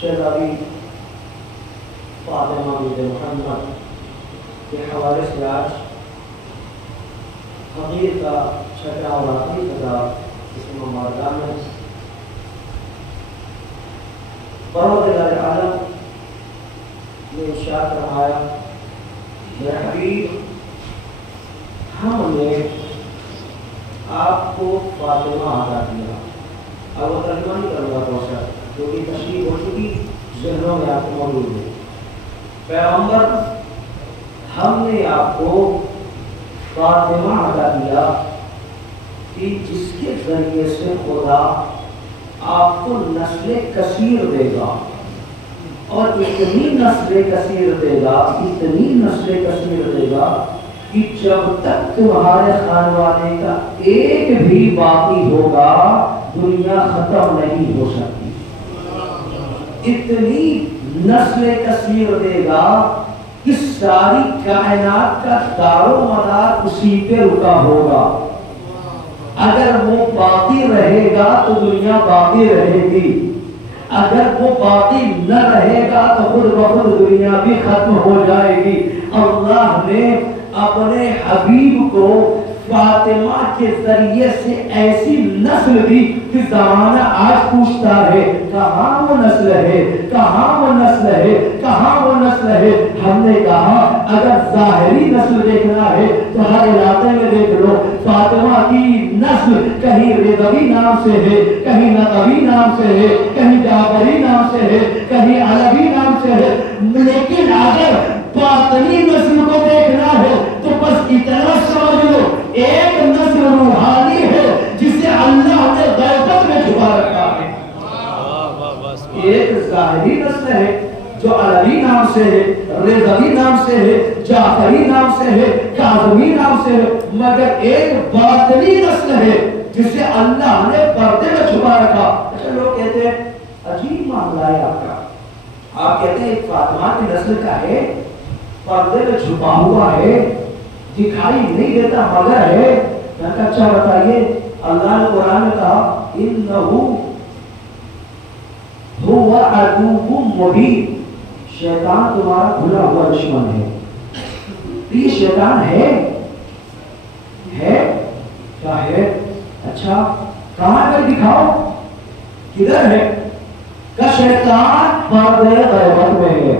شہزادی فاطمہ بنت محمد کے حوالے سے آج حقیر کا چھٹا اور آخری خطاب اس مبارکہ میں پروردگار عالم نے ارشاد فرمایا میرے حبیب ہم نے آپ کو فاطمہ عطا کیا. اب وہ ترجمہ نہیں کروں گا کوشش کیونکہ تشریح ہو چکی ذہنوں میں آپ کو موجود ہے. پیغمبر ہم نے آپ کو فاطمہ عطا کیا کہ جس کے ذریعے سے خدا آپ کو نسل کثیر دے گا اور اتنی نسل کثیر دے گا اتنی نسل کثیر دے گا کہ جب تک تمہارے خانوانے کا ایک بھی باقی ہوگا دنیا ختم نہیں ہو سکتی. اتنی نسل کثیر دے گا کہ ساری کائنات کا دار و مدار اسی پہ رکا ہوگا. اگر وہ باقی رہے گا تو دنیا باقی رہے گی, اگر وہ باقی نہ رہے گا تو خود بخود دنیا بھی ختم ہو جائے گی. اللہ نے اپنے حبیب کو فاطمہ کے ذریعے سے ایسی نسل دی کہ زمانہ آج پوچھتا ہے کہاں وہ نسل ہے, کہاں وہ نسل ہے, کہاں وہ نسل ہے. ہم نے کہا اگر ظاہری نسل دیکھنا ہے تو ہر علاقے میں دیکھ لو فاطمہ کی نسل کہیں رضوی نام سے ہے, کہیں نقوی نام سے ہے, کہیں جعفری نام سے ہے, کہیں علوی نام سے ہے. لیکن اگر باطنی نسل کو دیکھنا ہے تو بس اتنا سمجھ لو ایک نسل روحانی ہے جسے اللہ نے غیبت میں چھپا رکھا ہے. ایک ظاہری نسل ہے جو علوی نام سے ہے, رضوی نام سے ہے, جعفری نام سے ہے, کاظمی نام سے ہے, مگر ایک باطنی نسل ہے جسے اللہ نے پردے میں چھپا رکھا. اچھا لوگ کہتے ہیں عجیب معاملہ ہے آپ کا, آپ کہتے ہیں ایک فاطمہ کی نسل کا ہے, پردے میں چھپا ہوا ہے, دکھائی نہیں دیتا مگر ہے. میں کہا اچھا بتائیے اللہ نے قرآن میں کہا انہو هو عدو مبین, شیطان تمہارا کھلا ہوا دشمن ہے. یہ شیطان ہے کیا ہے؟ اچھا کہاں پر دکھاؤ, کدھر ہے؟ کہ شیطان پردے غیبت میں ہے,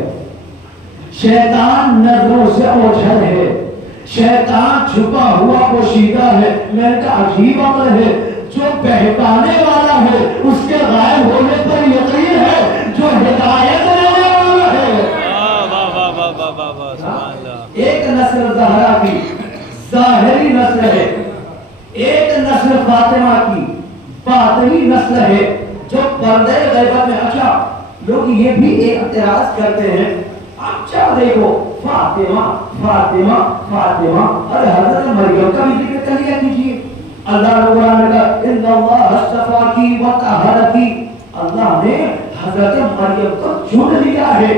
شیطان نظروں سے اوجھل ہے, شیطان چھپا ہوا پوشیدہ ہے. میں نے کہا عجیب عمل ہے, جو بہکانے والا ہے اس کے غائب ہونے پر یقین ہے, جو ہدایت دینے والا ہے. ایک نسل زہرا کی ظاہری نسل ہے, ایک نسل فاطمہ کی باطنی نسل ہے جو پردے غیبت میں. اچھا لوگ یہ بھی ایک اعتراض کرتے ہیں, اچھا دیکھو فاطمہ فاطمہ فاطمہ, ارے حضرت مریم کا بھی ذکر کر لیا کیجیے. اللہ نے قرآن میں کہا ان اللہ اصطفاکی وطہرکی, اللہ نے حضرت مریم کو چن لیا ہے,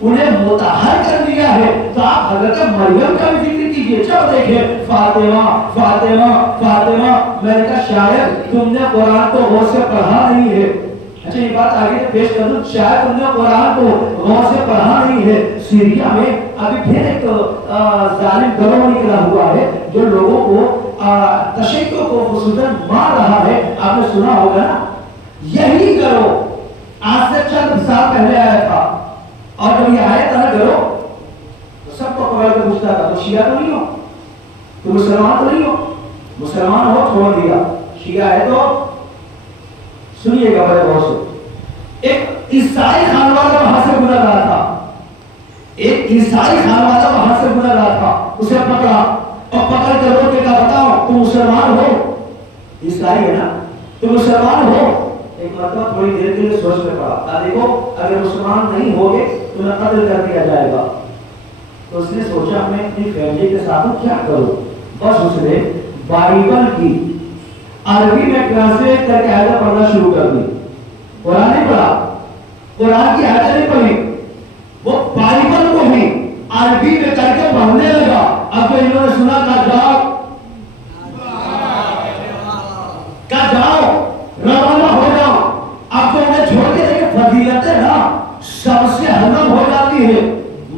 انہیں مطہر کر دیا ہے. تو آپ حضرت مریم کا بھی ذکر کیجیے. چلو دیکھیں فاطمہ فاطمہ فاطمہ. میں نے کہا شاید تم نے قرآن کو غور سے پڑھا نہیں ہے. اچھا یہ بات آگے پیش کر دوں, شاید تم نے قرآن کو غور سے پڑھا نہیں ہے. سیریا میں ابھی پھر ایک ظالم گروہ نکلا ہوا ہے جو لوگوں کو تشیع کو خصوصاً مار رہا ہے. آپ نے سنا ہوگا نا, یہی گروہ آج سے چند سال پہلے آیا تھا, اور جب یہ آیا تھا نا گروہ تو سب کو پکڑ کے پوچھتا تھا تو شیعہ تو نہیں ہو, تو مسلمان تو نہیں ہو, مسلمان ہو چھوڑ دیا, شیعہ ہے تو سنیے گا بڑے غور سے. ایک عیسائی خانوادہ وہاں سے گزر رہا تھا, ایک عیسائی خانوادہ وہاں سے گزر رہا تھا, اسے پکڑا اور پکڑ کر روک کے کہا بتاؤ تم مسلمان ہو, عیسائی ہے نا, تم مسلمان ہو. ایک مرتبہ تھوڑی دیر کے لیے سوچ میں پڑا, کہا دیکھو اگر مسلمان نہیں ہوگے تمہیں قتل کر دیا جائے گا. تو اس نے سوچا میں اپنی فیملی کے ساتھ کیا کروں. بس اس نے بائبل کی عربی میں ٹرانسلیٹ کر کے آیتیں پڑھنا شروع کر دی. قرآن نہیں پڑھا, قرآن کی آیتیں نہیں پڑھی, وہ بائبل کو ہی عربی میں کر کے پڑھنے لگا. اب تو انہوں نے سنا کہا جاؤ روانہ ہو جاؤ. اب تو انہیں چھوڑ کے دیکھیں فضیلت ہے نا,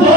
2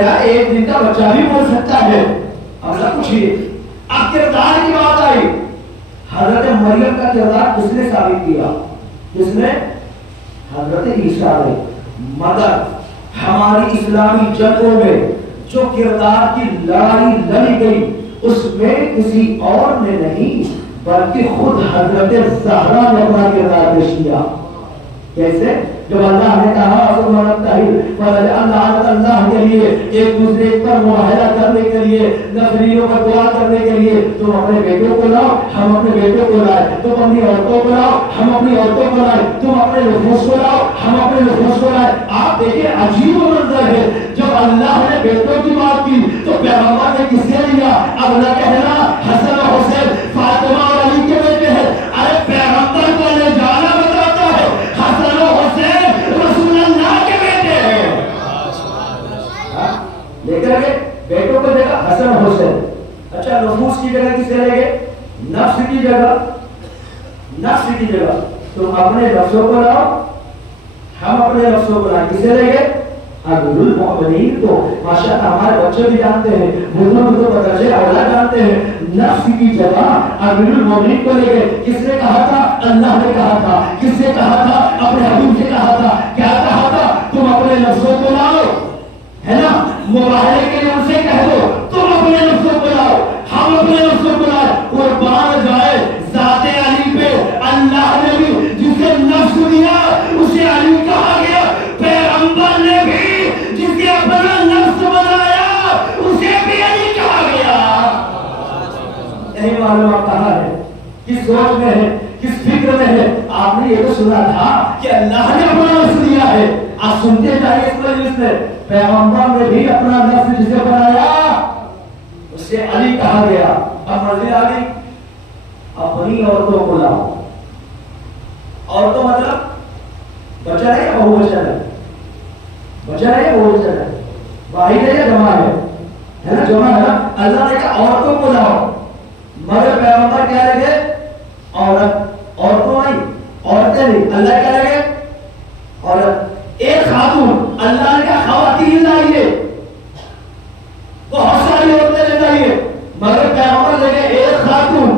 کہنا ایک دن کا بچہ بھی بول سکتا ہے. اب نہ پوچھیے. اب کردار کی بات آئی. حضرت مریم کا کردار کس نے ثابت کیا؟ کس نے؟ حضرت عیسیٰ نے. مگر ہماری اسلامی جنگوں میں جو کردار کی لڑائی لڑی گئی اس میں کسی اور نے نہیں بلکہ خود حضرت زہرا نے اپنا کردار پیش کیا. کیسے؟ جب اللہ نے کہا اللہ کے لیے ایک دوسرے پر معاہدہ کرنے کے لیے نفریوں پر دعا کرنے کے لیے تم اپنے بیٹوں کو لاؤ ہم اپنے بیٹوں کو لائے, تم اپنی عورتوں کو لاؤ ہم اپنی عورتوں کو لائے, تم اپنے نفوس کو لاؤ ہم اپنے نفوس کو لائے. آپ دیکھیں عجیب منظر ہے. جب اللہ نے بیٹوں کی بات کی تو پیغمبر نے کس سے لیا؟ اب نہ کہنا حسن و حسین فاطمہ اور علی کے بیٹے ہیں. ارے پیغمبر کو لے جانا بتاتا ہے حسن و حسین رسول اللہ کے بیٹے ہیں. لے کر گئے بیٹوں کو دیکھا حسن حسین. اچھا نفوس کی جگہ کس سے لے گئے؟ نفس کی جگہ. نفس کی جگہ تم اپنے نفسوں کو لاؤ ہم اپنے نفسوں کو لائیں. کسے لے گئے؟ امیر المؤمنین کو. ماشاءاللہ ہمارے بچے بھی جانتے ہیں, بزرگ تو بدرجے اولا جانتے ہیں. نفس کی جگہ امیر المؤمنین کو لے گئے. کس نے کہا تھا؟ اللہ نے کہا تھا. کس نے کہا تھا؟ اپنے حبیب سے کہا تھا. کیا کہا تھا؟ تم اپنے نفسوں کو لاؤ, ہے نا, مباہلے کے لیے ان سے کہہ دو تم اپنے نفسوں کو لاؤ ہم اپنے نفسوں کو لائے. قربان جائے ذات علی پہ. اللہ نے بھی جسے نفس دیا اسے علی کہا گیا. پیغمبر نے بھی جسے اپنا نفس بنایا اسے بھی علی کہا گیا. یہی معلوم آپ کہاں ہے, کس سوچ میں ہے, کس فکر میں ہے. آپ نے یہ تو سنا تھا کہ اللہ نے اپنا نفس دیا ہے. آپ سنتے جائیے اس مجلس میں پیغمبر نے بھی اپنا نفس جسے بنایا اسے علی کہا گیا. اب مرضی آ گئی اپنی عورتوں کو لاؤ. عورتوں مطلب بچہ ہے یا بہو بچہ ہے؟ بچہ ہے یا بہو بچہ ہے؟ واحد ہے یا جمع ہے نا؟ جمع ہے نا. اللہ نے کہا عورتوں کو لاؤ مگر پیغمبر کیا لگے؟ عورت. عورتوں نہیں, عورتیں نہیں. اللہ کیا لگے؟ عورت. ایک خاتون. اللہ نے کہا خواتین لائیے, بہت ساری عورتیں لے جائیے مگر پیغمبر لگے ایک خاتون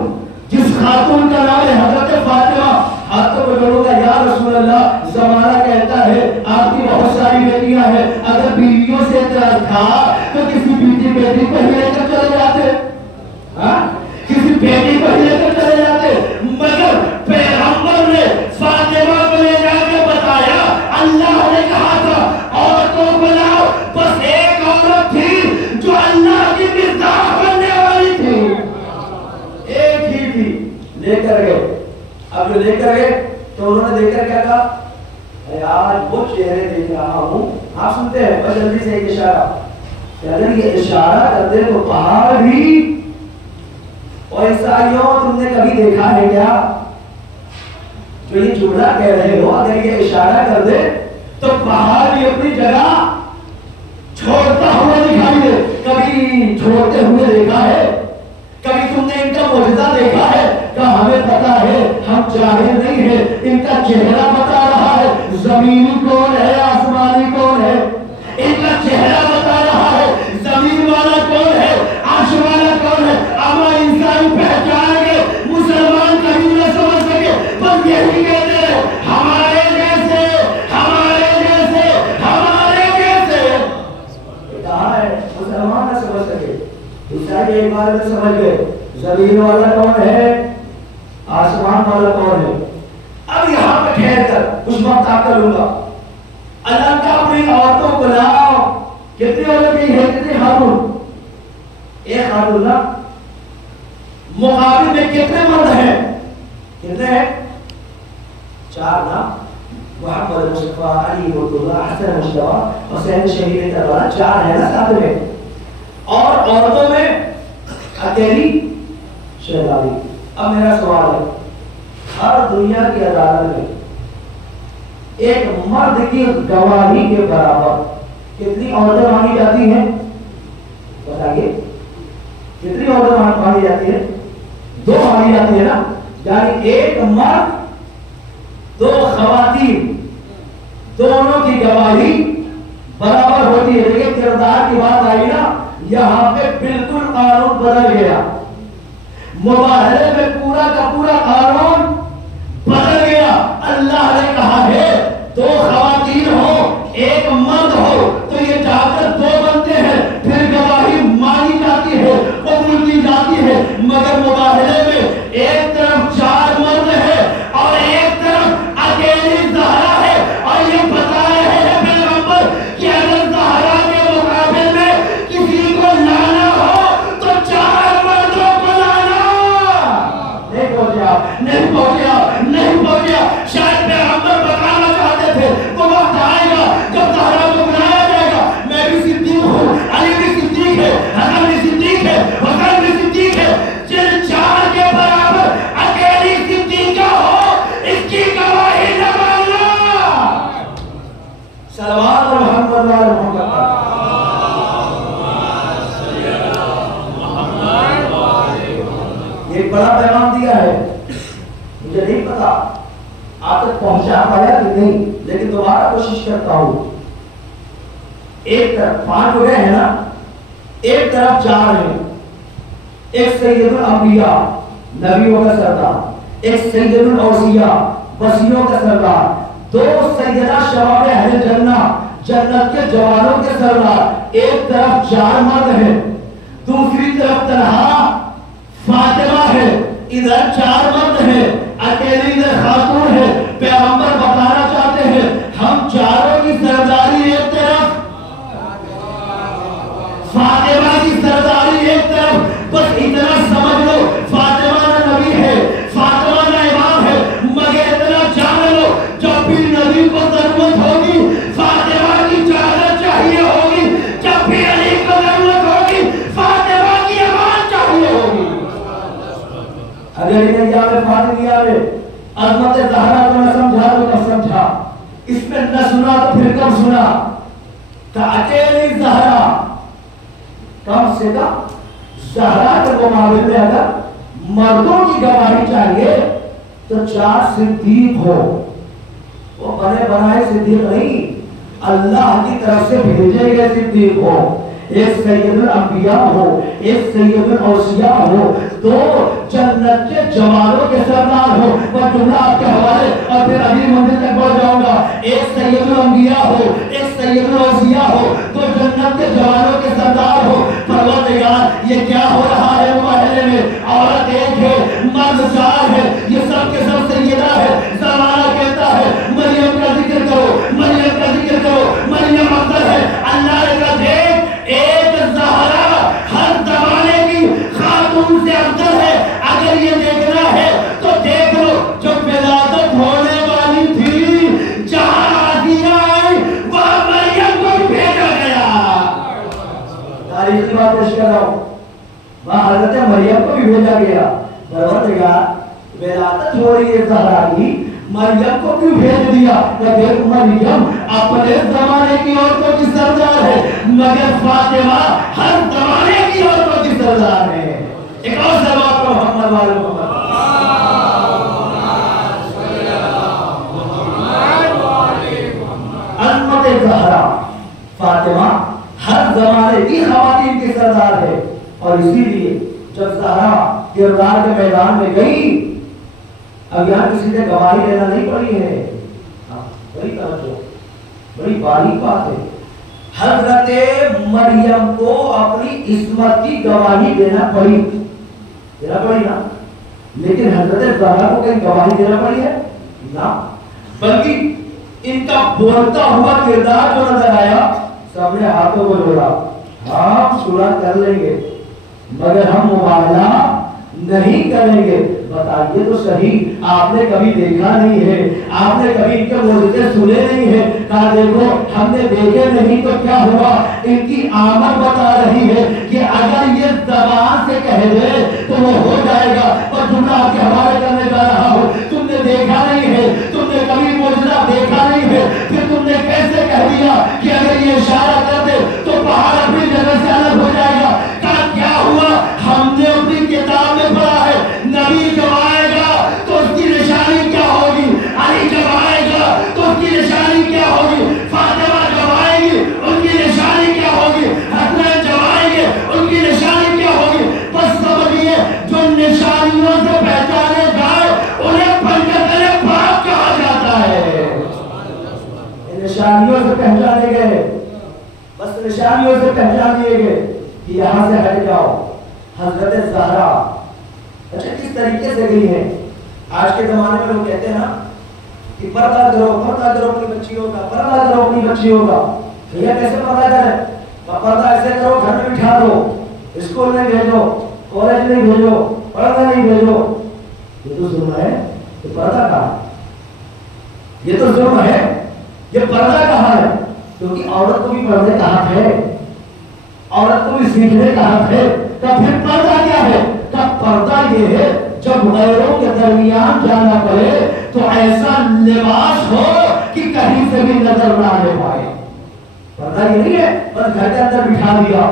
جس خاتون کا نام ہے حضرت فاطمہ. ہاتھوں پہ کروں گا یا رسول اللہ زمانہ کہتا ہے آپ کی بہت ساری بیٹیاں ہیں, اگر بیویوں سے اعتراض تھا تو کسی بیٹی کو ہی لے کر چلے جاتے, کسی بیٹی کو ہی لے کر چلے جاتے. مگر پیغمبر نے فاطمہ کو لے جا کے بتایا اللہ نے کہا تھا عورتوں کو لاؤ. بس ایک عورت تھی جو اللہ کی مزاح بننے والی تھی, ایک ہی تھی. لے کر گئے. اب جو لے کر گئے تو انہوں نے دیکھ کر کیا کہا؟ آج وہ چہرے دیکھ رہا ہوں. آپ سنتے ہیں بس جلدی سے ایک اشارہ کہ اگر یہ اشارہ کرتے تو پہاڑ بھی. اور عیسائیوں تم نے کبھی دیکھا ہے کیا جو یہ جملہ کہہ رہے ہو اگر یہ اشارہ کر دے تو پہاڑ بھی اپنی جگہ چھوڑتا ہوا دکھائی دے. کبھی چھوڑتے ہوئے دیکھا ہے؟ کبھی تم نے ان کا معجزہ دیکھا ہے؟ کہ ہمیں پتا ہے ہم جاہل نہیں ہیں, ان کا چہرہ بتا رہا ہے. زمینی کون ہے آسمانی کون ہے؟ ان کا چہرہ بتا رہا ہے. زمین والا کون ہے عرش والا کون ہے؟ اما انسان پہچان گئے, مسلمان کبھی نہ سمجھ سکے. بس یہی کہتے ہیں ہمارے جیسے ہمارے جیسے ہمارے جیسے. کہاں ہے مسلمان نہ سمجھ سکے, عیسائی ایک بار میں سمجھ گئے زمین والا کون ہے آسمان والا کون ہے. اب یہاں پہ ٹھہر کر کچھ وقت آپ کا لوں گا. اللہ کا اپنی عورتوں کو لاؤ. کتنی عورتیں ہیں, کتنی خاتون؟ ایک خاتون نا. مقابل میں کتنے مرد ہیں؟ کتنے ہیں؟ 4 نا. محمد مصطفیٰ, علی مرتضیٰ, حسن مصطفیٰ, حسین شہید کربلا, 4 ہے نا ساتھ میں. اور عورتوں میں اکیلی شہزادی. اب میرا سوال ہے ہر دنیا کی عدالت میں ایک مرد کی گواہی کے برابر کتنی عورتیں مانگی جاتی ہیں؟ بتائیے کتنی عورتیں مانگی جاتی ہیں؟ 2 مانگی جاتی ہے نا. یعنی ایک مرد 2 خواتین دونوں کی گواہی برابر ہوتی ہے. لیکن کردار کی بات یہاں پہ بالکل قانون بدل گیا، مباہلے میں پورا کا پورا قانون بدل گیا۔ اللہ نے کہا ہے دو خواتین ہو ایک مرد ہو تو یہ جا کر دو بنتے ہیں، پھر گواہی مانی جاتی ہے، قبول کی جاتی ہے، مگر مباہلے میں ایک طرف 4 مرد ہے اور ایک طرف اکیلی زہرا ہے، اور یہ بتا رہے ہیں پیغمبر کہ اگر زہرا کے مقابل میں کسی کو لانا ہو تو 4 مردوں کو لانا۔ نہیں پہنچا، نہیں پہنچا، نہیں پہنچا۔ شاید پیغمبر بتانا چاہتے تھے وہ وقت آئے گا جب زہرا کو بلایا جائے گا، میں بھی صدیق ہوں، علی بھی صدیق ہے، حسن بھی صدیق ہے، حسین بھی صدیق ہے، جن 4 کے برابر اکیلی صدیقہ ہو اس کی گواہی نہ ماننا۔ صلوات محمد وعلی محمد۔ ایک بڑا پیغام دیا ہے، مجھے نہیں پتا آپ تک پہنچا پایا کہ نہیں، لیکن دوبارہ کوشش کرتا ہوں۔ ایک طرف 5 ہو گئے ہیں نا، ایک طرف 4 ہیں، ایک سید الانبیاء نبیوں کا سردار، ایک سید الاوصیاء وصیوں کا سردار، 2 سیدہ شباب اہل جنہ جنت کے جوانوں کے سردار۔ ایک طرف 4 مرد ہیں، دوسری طرف تنہا فاطمہ ہے، ادھر 4 مرد ہیں، اکیلی ادھر خاتون ہے۔ پیغمبر بتانا چاہتے ہیں ہم 4 کی سرداری ایک طرف، فاطمہ کی سرداری ایک طرف، بس اتنا سمجھ لو فاطمہ نہ نبی ہے، فاطمہ نہ امام ہے، مگر اتنا جان لو جب بھی نبی کو ضرورت ہوگی فاطمہ کی چادر چاہیے ہوگی، جب بھی علی کو ضرورت ہوگی فاطمہ کی امان چاہیے ہوگی۔ اگر انہیں یاد فاطمیہ میں عظمت زہرا کو نہ سمجھا تو کب سمجھا، اس میں نہ سنا تو پھر کب سنا؟ کہ اکیلی زہرا کم سے کم زہرا کے مقابلے میں اگر مردوں کی گواہی چاہیے تو 4 صدیق ہو، وہ بنے بنائے صدیق نہیں، اللہ کی طرف سے بھیجے گئے صدیق ہو، ایک سید الانبیاء ہو، ایک سید الاوصیاء ہو، 2 جنت کے جوانوں کے سردار ہو۔ وہ جملہ آپ کے حوالے اور پھر اگلی منزل تک بڑھ جاؤں گا۔ ایک سید الانبیاء ہو، ایک سید الاوصیاء ہو، 2 جنت کے جوانوں کے سردار ہو۔ پروردگار یہ کیا ہو رہا ہے مباہلے میں؟ عورت ایک ہے، مرد 4 ہے، یہ سب کے سب سیدہ ہے۔ زمانہ کہتا ہے مریم کا ذکر کرو، مریم کا ذکر کرو، مریم افضل ہے۔ اللہ نے کہا دیکھ ایک زہرا ہر زمانے کی خاتون سے افضل ہے، اگر یہ دیکھنا ہے تو دیکھ لو جو ولادت ہونے والی تھی جہاں آسیہ آئی وہاں مریم کو بھیجا گیا۔ تاریخی بات پیش کر رہا ہوں، وہاں حضرت مریم کو بھی بھیجا گیا۔ پروردگار ولادت ہو رہی ہے زہرا کی، مریم کو کیوں بھیج دیا؟ کہ دیکھ مریم اپنے زمانے کی عورتوں کی سردار ہے، مگر فاطمہ ہر زمانے کی عورتوں کی سردار ہے۔ ایک اور سلوات پڑھو محمد وعلی محمد۔ عظمت زہرا فاطمہ ہر زمانے کی خواتین کی سردار ہے، اور اسی لیے جب زہرا کردار کے میدان میں گئی، اب یہاں کسی نے گواہی دینا نہیں پڑی ہے، بڑی توجہ، بڑی باریک بات ہے۔ حضرت مریم کو اپنی عصمت کی گواہی دینا پڑی نا، لیکن حضرت زہرا کو کہیں گواہی دینا پڑی ہے نا، بلکہ ان کا بولتا ہوا کردار جو نظر آیا، سب نے ہاتھوں کو جوڑا، ہم صلح کر لیں گے مگر ہم مباہلہ نہیں کریں گے۔ بتائیے تو صحیح، آپ نے کبھی دیکھا نہیں ہے، آپ نے کبھی ان کے معجزے سنے نہیں ہے؟ کہا دیکھو ہم نے دیکھے نہیں تو کیا ہوا؟ ان کی آمد بتا رہی ہے کہ اگر یہ زبان سے کہہ دے تو وہ ہو جائے گا۔ اور جملہ آپ کے حوالے کرنے جا رہا ہوں، تم نے دیکھا نہیں ہے، تم نے کبھی معجزہ دیکھا نہیں ہے، پھر تم نے کیسے کہہ دیا کہ اگر یہ اشارہ کر دے تو پہاڑ اپنی جگہ سے الگ ہو جائے گا؟ کہا کیا ہوا؟ ہم نے اپنی کتاب میں پڑھا ہے نبی جب آئے گا تو اس کی نشانی کیا ہوگی، علی جب آئے گا تو اس کی نشانی کیا ہوگی، فاطمہ جب آئے گی ان کی نشانی کیا ہوگی، حسن جب آئیں گے نشانیوں سے پہچانے گئے، بس نشانیوں سے پہچان لیے گئے کہ یہاں سے ہٹ جاؤ. حضرت زہرا اچھا کس طریقے سے گئی ہے. آج کے زمانے میں لوگ کہتے ہیں نا کہ پردہ کرو اپنی بچیوں کا، پردہ کرو اپنی بچیوں کا. بھیا کیسے پردہ کریں؟ پردہ ایسے کرو گھر میں بٹھا دو، اسکول نہیں بھیجو، کالج نہیں بھیجو، پردہ نہیں بھیجو. یہ تو ظلم ہے. یہ پردہ کہاں؟ یہ تو ظلم ہے. یہ پردہ کہاں ہے؟ کیونکہ عورت کو بھی پردے کا حق ہے، عورت کو بھی سیکھنے کا حق ہے. تب پھر پردہ کیا ہے؟ تب پردہ یہ ہے جب غیروں کے درمیان جانا پڑے تو ایسا لباس ہو کہ کہیں سے بھی نظر نہ آنے پائے. پردہ یہ نہیں ہے بس گھر کے اندر بٹھا دیا،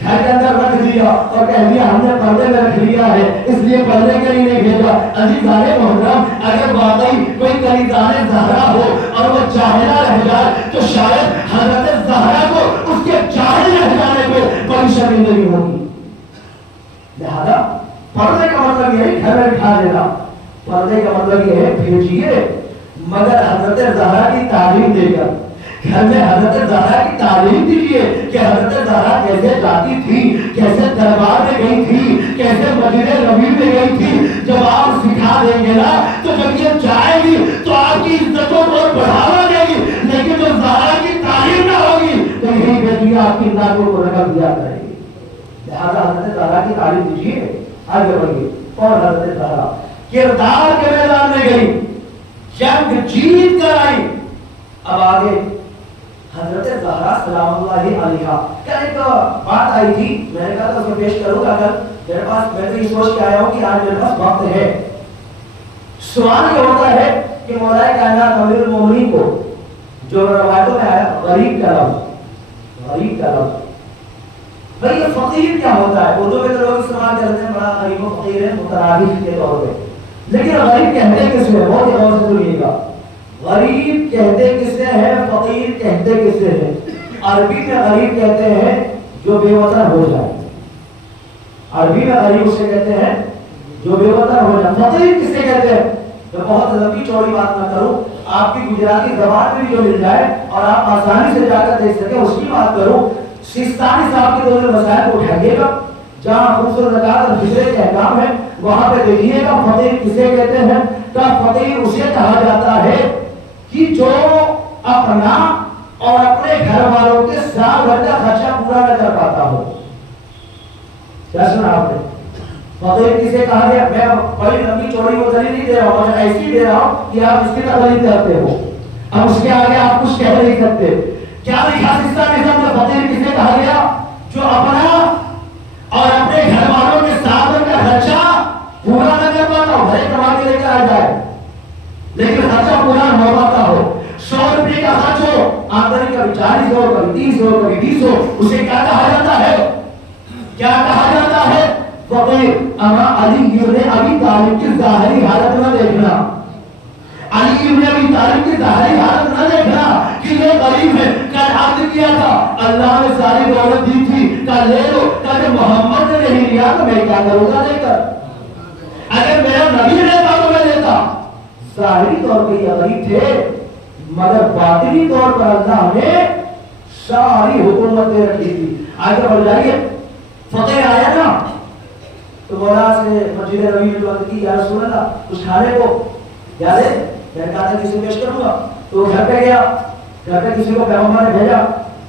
گھر کے اندر رکھ دیا اور کہہ دیا ہم نے پردے میں رکھ لیا ہے اس لیے پردے کے لیے نہیں بھیجا. عزیزان محترم، اگر واقعی کوئی کلیزان زہرا ہو اور وہ جاہلہ رہ جائے تو شاید حضرت زہرا کو اس کے جاہل رہ جانے پہ بڑی شرمندگی ہوگی. لہذا پردے کا مطلب یہ ہے گھر میں بٹھا دینا. پردے کا مطلب یہ ہے بھیجیے مگر حضرت زہرا کی تعلیم دے کر. گھر میں حضرت زہرا کی تعلیم دیجیے کہ حضرت زہرا کیسے جاتی تھی، کیسے دربار میں گئی تھی، کیسے مسجد نبوی میں گئی تھی. جب آپ سکھا دیں گے نا تو جب یہ جائے گی تو آپ کی عزتوں کو بڑھاوا دے گی. لیکن جو زہرا کی تعلیم نہ ہوگی تو یہی بیٹی آپ کی ناکوں کو رگڑ دیا کرے گی. لہٰذا حضرت زہرا کی تعلیم دیجیے. آگے بڑھیے. اور حضرت زہرا کردار کے میدان میں گئی، جنگ جیت کر آئی. اب آگے حضرت زہرا سلام اللہ علیہا کیا ایک بات آئی تھی، میں نے کہا تھا اس میں پیش کروں گا. اگر میرے پاس، میں تو یہ سوچ کے آیا ہوں کہ آج میرے پاس وقت ہے. سوال یہ ہوتا ہے کہ مولا کائنات امیر المومنین کو جو روایتوں میں آیا غریب کا لفظ، غریب کا لفظ، بھائی یہ فقیر کیا ہوتا ہے؟ اردو میں تو لوگ استعمال کرتے ہیں بڑا غریب و فقیر ہے مترادف کے طور پہ، لیکن غریب کہتے کس میں؟ بہت ہی غور سے سنیے گا. غریب کہتے کسے ہیں؟ فقیر کہتے کسے ہیں؟ عربی میں غریب کہتے ہیں جو بے وطن ہو جائے. عربی میں غریب اسے کہتے ہیں جو بے وطن ہو جائے. فقیر کسے کہتے ہیں؟ میں بہت لمبی چوڑی بات نہ کروں، آپ کی گجراتی زبان میں بھی جو مل جائے اور آپ آسانی سے جا کر دیکھ سکیں اس کی بات کروں. سیستانی صاحب کے دونوں مسائل کو اٹھائیے گا جہاں خوبصورت زکات اور ہجرے کے احکام ہے، وہاں پہ دیکھیے گا فقیر کسے کہتے ہیں. کہ فقیر اسے کہا جاتا ہے کہ جو اپنا اور اپنے گھر والوں کے سال بھر کا خرچہ پورا نہ کر پاتا ہو. کیا سنا آپ نے؟ فقیر کسے کہا گیا؟ میں بڑی لمبی چوڑی وہ دلیل نہیں دے رہا ہوں، میں ایسی دے رہا ہوں کہ آپ اس کی دلیل کرتے ہو. اب اس کے آگے آپ کچھ کہہ نہیں سکتے. کیا لکھا سسٹم میں فقیر کسے کہا گیا؟ جو اپنا اور اپنے گھر والوں کے سال بھر کا خرچہ پورا نہ کر پاتا ہو. بھلے کما کے لے کر آ جائے لیکن خرچہ پورا نہ ہو پاتا ہو. 100 روپے کا خرچ ہو، آمدنی کبھی 40 ہو، کبھی 30 ہو، کبھی 20 ہو، اسے کیا کہا جاتا ہے؟ کیا کہا جاتا ہے؟ فقیر. اما علی ابن ابی طالب کی ظاہری حالت نہ دیکھنا، علی ابن ابی طالب کی ظاہری حالت نہ دیکھنا کہ یہ غریب ہے. کل عقد کیا تھا، اللہ نے ساری دولت دی تھی، کل لے لو. کل محمد نے نہیں لیا تو میں کیا کروں گا لے کر؟ اگر میرا نبی لیتا تو میں لیتا. ظاہری طور پہ یہ غریب تھے مگر باطنی طور پر اللہ نے ساری حکومتیں رکھی تھی. آگے بڑھ جائیے. فقیر آیا نا تو مولا سے مسجد نبوی میں بات کی، یا رسول اللہ کچھ کھانے کو یاد ہے؟ میں نے کہا تھا کسی پیش کروں گا. تو گھر پہ گیا، گھر پہ کسی کو پیغمبر نے بھیجا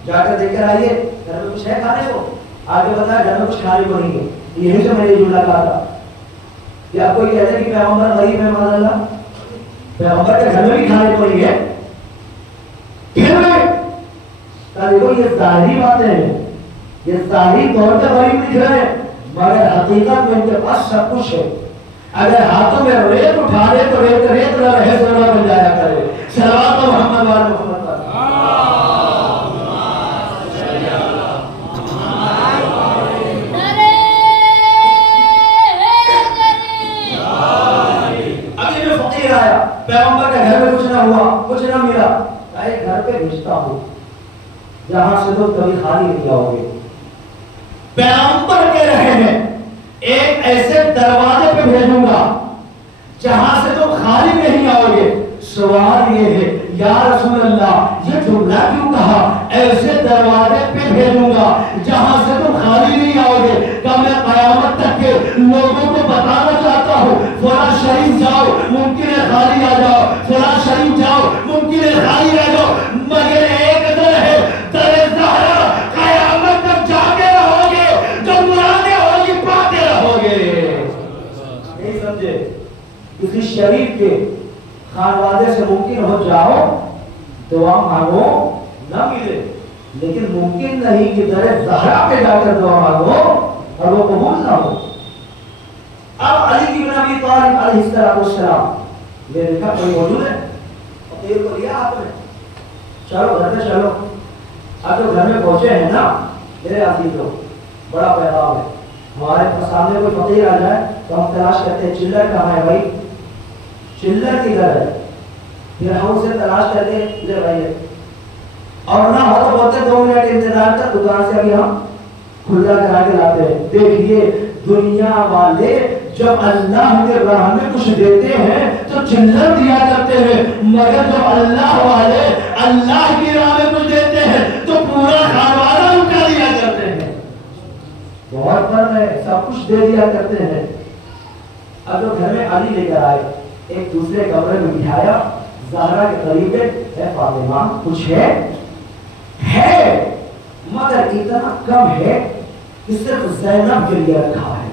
جا کر دیکھ کر آئیے گھر میں کچھ ہے کھانے کو. آگے بتایا گھر میں کچھ کھانے کو نہیں ہے. یہی سے میں نے جملہ کہا تھا کہ آپ کو یہ کہتے ہیں کہ پیغمبر غریب ہے، معاذ اللہ پیغمبر کے گھر میں بھی کھانے کو نہیں ہے. پھر دیکھو یہ ظاہری باتیں ہیں، یہ ظاہری طور پہ غریب دکھ رہے ہیں مگر حقیقت میں ان کے پاس سب کچھ ہے. اگر ہاتھوں میں ریت اٹھا دے تو ریت ریت نہ رہے سونا بن جایا کرے. صلوات محمد وعلی محمد. اب یہ جو فقیر آیا پیغمبر کے گھر میں کچھ نہ ہوا، کچھ نہ ملا، ایک گھر پہ بھیجتا ہوں جہاں سے تو کبھی خالی نہیں آؤ گے. پیغمبر کہہ رہے ہیں ایک ایسے دروازے پہ بھیجوں گا جہاں سے تو خالی نہیں آؤ گے. سوال یہ ہے یا رسول اللہ یہ جملہ کیوں کہا؟ ایسے دروازے پہ بھیجوں گا جہاں سے تم خالی نہیں آؤ گے کہ میں قیامت تک کے لوگوں کو بتانا چاہتا ہوں فلاں شریف جاؤ ممکن ہے خالی آ جاؤ، فلاں شریف جاؤ ممکن ہے خالی آ جاؤ، مگر ایک در ہے در زہرا، قیامت تک جاتے رہو گے، جو مرانے ہوگی پاتے رہو گے۔ نہیں سمجھے؟ کسی شریف کے خانوادے سے ممکن ہو جاؤ دعا مانگو نہ ملے، لیکن ممکن نہیں کہ در زہرا پہ جا کر دعا مانگو اور وہ قبول نہ ہو۔ اب علی بن ابی طالب علیہ السلام یہ دیکھا کوئی موجود ہے، فقیر کو لیا آپ نے، چلو گھر میں چلو۔ اب جو گھر میں پہنچے ہیں نا میرے عزیزوں، بڑا پیغام ہے، ہمارے سامنے کوئی فقیر آ جائے تو ہم تلاش کرتے ہیں چلر کہاں ہے بھائی، چلر کدھر ہے، پھر ہم اسے تلاش کرتے ہیں ادھر بھائی، اور نہ ہو تو بولتے 2 منٹ انتظار کر، دکان سے ابھی ہم کھلا کرا کے لاتے ہیں۔ دیکھیے دنیا والے جب اللہ کے راہ میں کچھ دیتے ہیں تو چلر دیا کرتے ہیں، مگر جب اللہ والے اللہ کی راہ میں کچھ دیتے ہیں تو پورا خانوادہ لٹا دیا کرتے ہیں۔ بہت فرق ہے، سب کچھ دے دیا کرتے ہیں۔ اب جو گھر میں علی لے کر آئے، ایک دوسرے کمرے میں بٹھایا، زہرا کے قریب ہے فاطمہ کچھ ہے مگر اتنا کم ہے کہ صرف زینب کے لیے رکھا ہے۔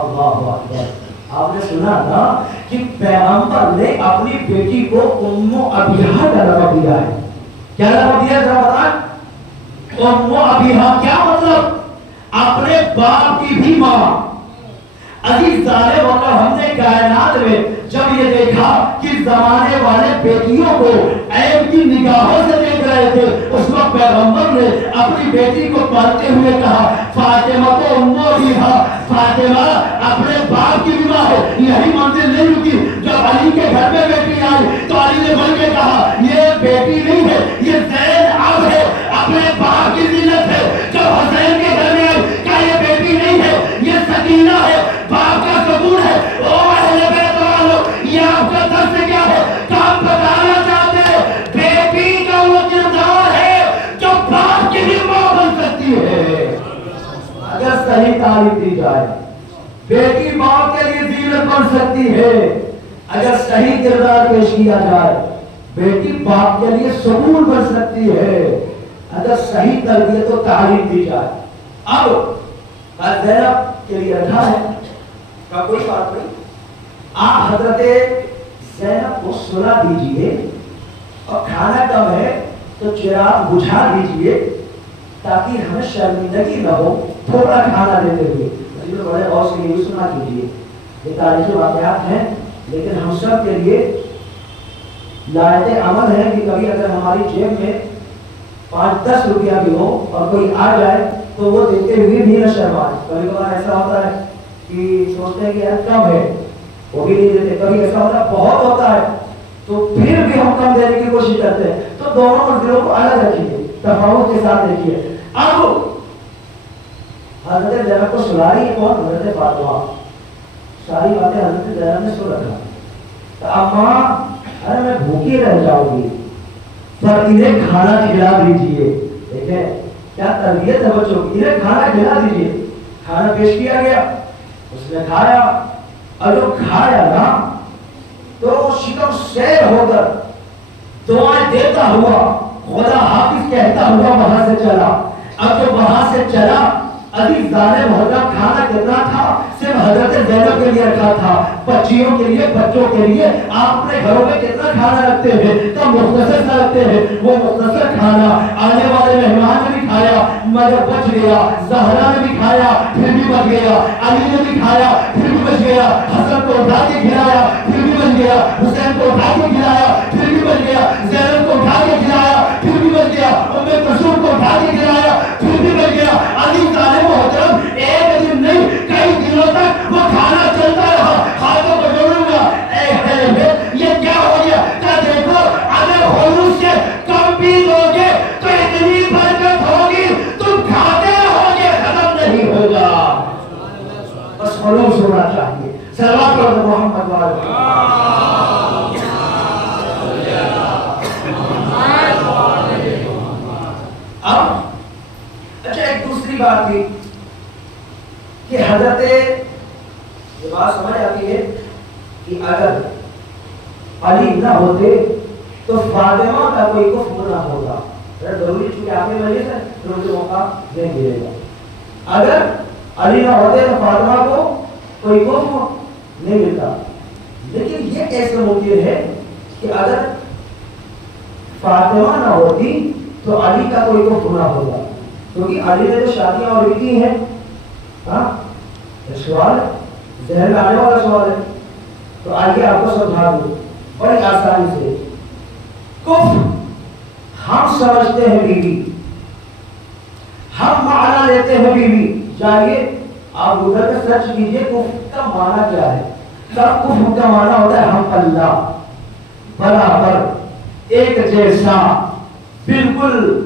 اللہ اکبر، آپ نے سنا نا کہ پیغمبر نے اپنی بیٹی کو ام ابیہا کا لقب دیا ہے۔ کیا لقب دیا ذرا بتائیں؟ ام ابیہا کیا مطلب؟ اپنے باپ کی بھی ماں۔ عزیز ظالم ہوتا ہم نے کائنات میں جب یہ دیکھا کہ زمانے والے بیٹیوں کو عیب کی نگاہوں سے دیکھ رہے تھے، اس وقت پیغمبر نے اپنی بیٹی کو پالتے ہوئے کہا فاطمہ کو ام ابیہا، فاطمہ اپنے باپ کی بھی ماں ہے۔ یہی منزل نہیں رکی، جب علی کے گھر میں بیٹی آئی تو علی نے بول کے کہا یہ بیٹی نہیں ہے، یہ زینب ہے، اپنے باپ کی زینت ہے۔ جب حسین کے گھر میں آئی کہا یہ بیٹی نہیں ہے، یہ سکینہ ہے، باپ کا سکون ہے۔ او اہل بیت والو، یہ آپ کا درس کیا ہے؟ کام بتانا چاہتے ہیں بیٹی کا وہ کردار ہے جو باپ کی بھی ماں بن سکتی ہے اگر صحیح تعلیم دی جائے۔ بیٹی باپ کے لیے زینت بن سکتی ہے اگر صحیح کردار پیش کیا جائے۔ بیٹی باپ کے لیے سکون بن سکتی ہے اگر صحیح تربیت و تعلیم دی جائے۔ اب زینب کے لیے رکھا ہے کا کوئی بات نہیں، آپ حضرت زینب کو سلا دیجئے، اور کھانا کم ہے تو چراغ بجھا دیجئے تاکہ ہمیں شرمندگی نہ ہو تھوڑا کھانا دیتے ہوئے۔ بڑے غور سے یہ سنا کیجئے، یہ تاریخی واقعات ہیں لیکن ہم سب کے لیے لائق عمل ہے کہ کبھی اگر ہماری جیب میں 5-10 روپیہ بھی ہو اور کوئی آ جائے تو وہ دیتے ہوئے بھی نہ شرمائے۔ کبھی کبھار ایسا ہوتا ہے کہ سوچتے ہیں کہ یار کم ہے وہ بھی نہیں دیتے، کبھی ایسا ہوتا ہے بہت ہوتا ہے تو پھر بھی ہم کم دینے کی کوشش کرتے ہیں۔ تو دونوں منزلوں کو الگ رکھیے، تفاوت کے ساتھ دیکھیے۔ اب حضرت زینب کو سلا رہی ہے کون؟ حضرت فاطمہ۔ ساری باتیں حضرت زینب نے سن رکھا، تو اماں ارے میں بھوکی رہ جاؤں گی پر انہیں کھانا کھلا دیجئے۔ دیکھیں کیا تربیت ہے بچوں کی، انہیں کھانا کھلا دیجئے۔ کھانا پیش کیا گیا، اس نے کھایا، اور جو کھایا نا تو شکم سیر ہو کر دعائیں دیتا ہوا خدا حافظ کہتا ہوا وہاں سے چلا۔ اب جو وہاں سے چلا عزیز ظالم ہوتا کھانا کتنا تھا؟ صرف حضرت زینب کے لیے رکھا تھا، بچیوں کے لیے، بچوں کے لیے۔ آپ اپنے گھروں میں کتنا کھانا رکھتے ہیں تو مختصر سا رکھتے ہیں، وہ مختصر کھانا آنے والے مہمان نے بھی کھایا مگر بچ گیا، زہرا نے بھی کھایا پھر بھی بچ گیا، علی نے بھی کھایا پھر بھی بچ گیا، حسن کو اٹھا کے کھلایا پھر بھی بچ گیا، حسین کو اٹھا کے کھلایا پھر بھی بچ گیا، زینب کو اٹھا کے کھلایا پھر بھی بچ گیا، ام کلثوم کو اٹھا کے کھلایا پھر بھی بچ گیا۔ علی ظالم محترم ایک دن نہیں کئی دنوں تک وہ کھانا چلتا رہا۔ خالدوں کو جوڑوں گا یہ کیا ہو گیا؟ کیا دیکھو اگر خلوص سے کم بھی لوگے تو اتنی برکت ہوگی تم کھاتے رہو گے، ختم نہیں ہوگا۔ بس خلوص ہونا چاہیے۔ صلوات محمد والے حضرت یہ بات سمجھ آتی ہے کہ اگر علی نہ ہوتے تو فاطمہ کا کوئی کفر نہ ہوتا. ضروری چونکہ آپ نے مجلس ہے تو مجھے موقع نہیں ملے گا. اگر علی نہ ہوتے تو فاطمہ کو کوئی کفر نہیں ملتا. لیکن یہ کیسے ممکن ہے کہ اگر فاطمہ نہ ہوتی تو علی کا کوئی کفر نہ ہوتا؟ کیونکہ علی نے تو شادیاں اور بھی کی ہیں. ہاں سوال ذہن میں آنے والا سوال ہے تو آگے آپ کو سمجھا دوں بڑی آسانی سے. کفر ہم سمجھتے ہیں بیوی, ہم معنی لیتے ہیں بیوی. جائیے آپ گوگل پہ سرچ کیجئے کفر کا معنی کیا ہے. سب کفر کا معنی ہوتا ہے ہم اللہ, برابر, ایک جیسا, بالکل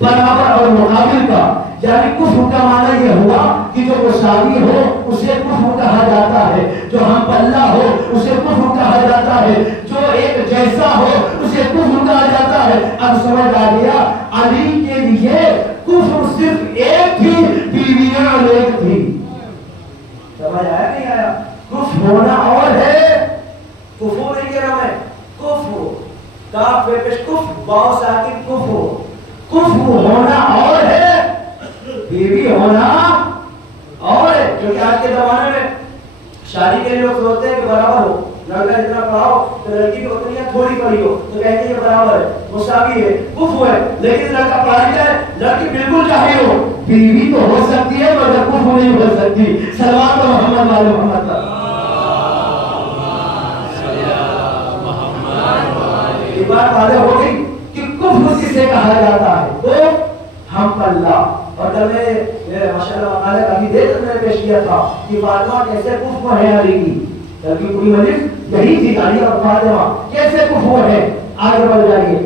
برابر اور مقابل کا. یعنی کفر کا معنی یہ ہوا کہ جو مساوی ہو اسے کفر کہا جاتا ہے, جو ہم پلہ ہو اسے کفر کہا جاتا ہے, جو ایک جیسا ہو اسے کفر کہا جاتا ہے. اب سمجھ آ گیا علی کے لیے کفر صرف ایک تھی, بیویاں ایک تھی. سمجھ آیا نہیں آیا؟ کفر ہونا اور ہے, کفر نہیں کہہ رہا میں, کفر کاف پیش کفر باؤ ساکن کفر, کفر ہونا اور ہے, بیوی ہونا اور ہے. کیونکہ آج کے زمانے میں شادی کے لیے لوگ سوچتے ہیں کہ برابر ہو, لڑکا جتنا پڑھا ہو تو لڑکی بھی اتنی تھوڑی پڑھی ہو تو کہتے ہیں کہ برابر ہے, مساوی ہے, کفر ہے. لیکن لڑکا پڑھا لکھا ہے, لڑکی بالکل چاہیے ہو, بیوی تو ہو سکتی ہے مگر کفر نہیں ہو سکتی. صلوات محمد والے محمد کا. یہ بات واضح ہو گئی کہ کفر کسے کہا جاتا ہے, تو ہم اللہ. اور جب میں ماشاءاللہ مقالہ کافی دیر تک میں نے پیش کیا تھا کہ فاطمہ کیسے کفر ہے علی کی, جبکہ پوری مجلس یہی تھی علی اور فاطمہ کیسے کفر ہے. آگے بڑھ جائیے.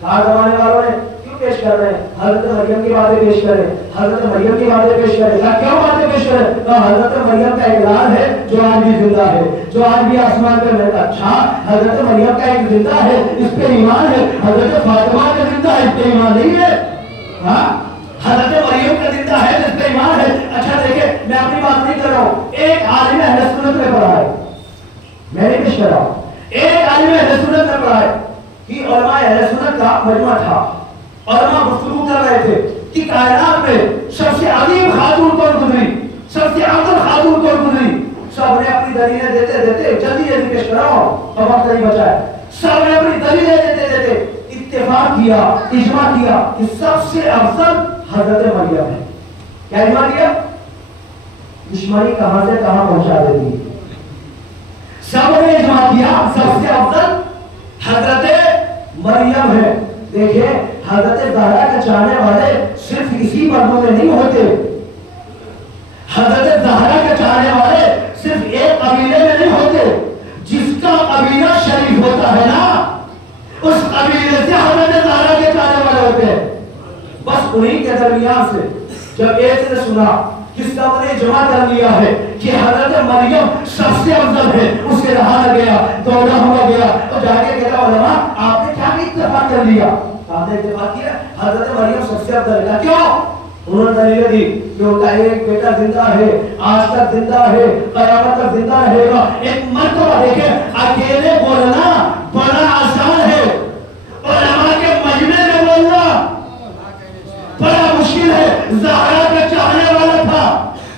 کہاں زمانے والوں نے کیوں پیش کر رہے ہیں حضرت مریم کی باتیں پیش کر رہے ہیں, حضرت مریم کی باتیں پیش کر رہے ہیں. کیوں باتیں پیش کر رہے ہیں؟ تو حضرت مریم کا اقرار ہے جو آج بھی زندہ ہے, جو آج بھی آسمان پہ رہتا. اچھا حضرت مریم کا ایک زندہ ہے, اس پہ ایمان ہے. حضرت فاطمہ کا زندہ ہے, اس پہ ایمان نہیں ہے. ہاں حضرت مریم کا زندہ ہے, اس پہ ایمان ہے. اچھا دیکھیں میں اپنی بات نہیں کر رہا ہوں, ایک عالم اہل سنت نے پڑھا ہے, میں نہیں پیش کر رہا ہوں, ایک عالم اہل سنت نے پڑھا ہے کہ علماء اہل سنت کا مجمع تھا. علماء گفتگو کر رہے تھے کہ کائنات میں سب سے عظیم خاتون کون گزری, سب سے افضل خاتون کون گزری. سب نے اپنی دلیلیں دیتے دیتے, جلدی جلدی پیش کر رہا ہوں تو وقت نہیں بچا ہے, سب نے اپنی دلیلیں دیتے دیتے اتفاق کیا, اجماع کیا کہ سب سے افضل حضرت مریم ہے. کیا اجماع کیا؟ دشمنی کہاں سے کہاں پہنچا دیتی ہے. سب نے اجماع کیا سب سے افضل حضرت مریم ہے. دیکھیں حضرت زہرا کے چاہنے والے صرف اسی مردوں میں نہیں ہوتے, حضرت زہرا کے چاہنے والے صرف ایک قبیلے میں نہیں ہوتے. جس کا قبیلہ شریف ہوتا ہے نا اس قبیلے سے حضرت زہرا کے چاہنے والے ہوتے ہیں. بس انہی کے درمیان سے جب ایک نے سنا کہ سب نے جمع کر لیا ہے کہ حضرت مریم سب سے افضل ہے, اس سے رہا نہ گیا, دوڑا ہوا گیا, تو جا کے کہتا علماء آپ نے کیا اتفاق کر لیا؟ آپ نے اتفاق کیا حضرت مریم سب سے افضل ہے. کیوں؟ انہوں نے دلیل دی کہ ان کا ایک بیٹا زندہ ہے, آج تک زندہ ہے, قیامت تک زندہ رہے گا. ایک مرتبہ دیکھیں اکیلے بولنا بڑا آسان ہے, علماء کے مجمع میں بولنا بڑا مشکل ہے. زہرا کا چاہنے والا تھا,